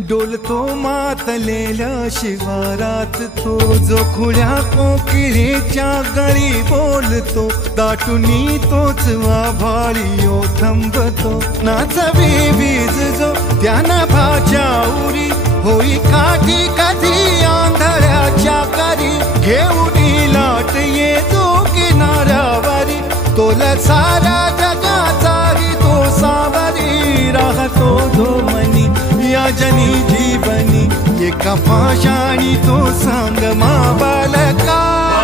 डोलतो मातलेल्या शिवारात तो, जो खुल्या कोकिळेच्या गळी बोलतो, दाटुनी तोच आभाळी थांबतो. नाचवी वीज जो त्या नभाच्या उरी, होई काठी कधी आंधळ्याच्या करी, घेऊन लाट ये जो किनाऱ्यावरी, तोला सारा जगाचाही तो सावरी, राहतो जो मनी या जनी जीवनी, एका पाशाणी तो सांग मा बालका.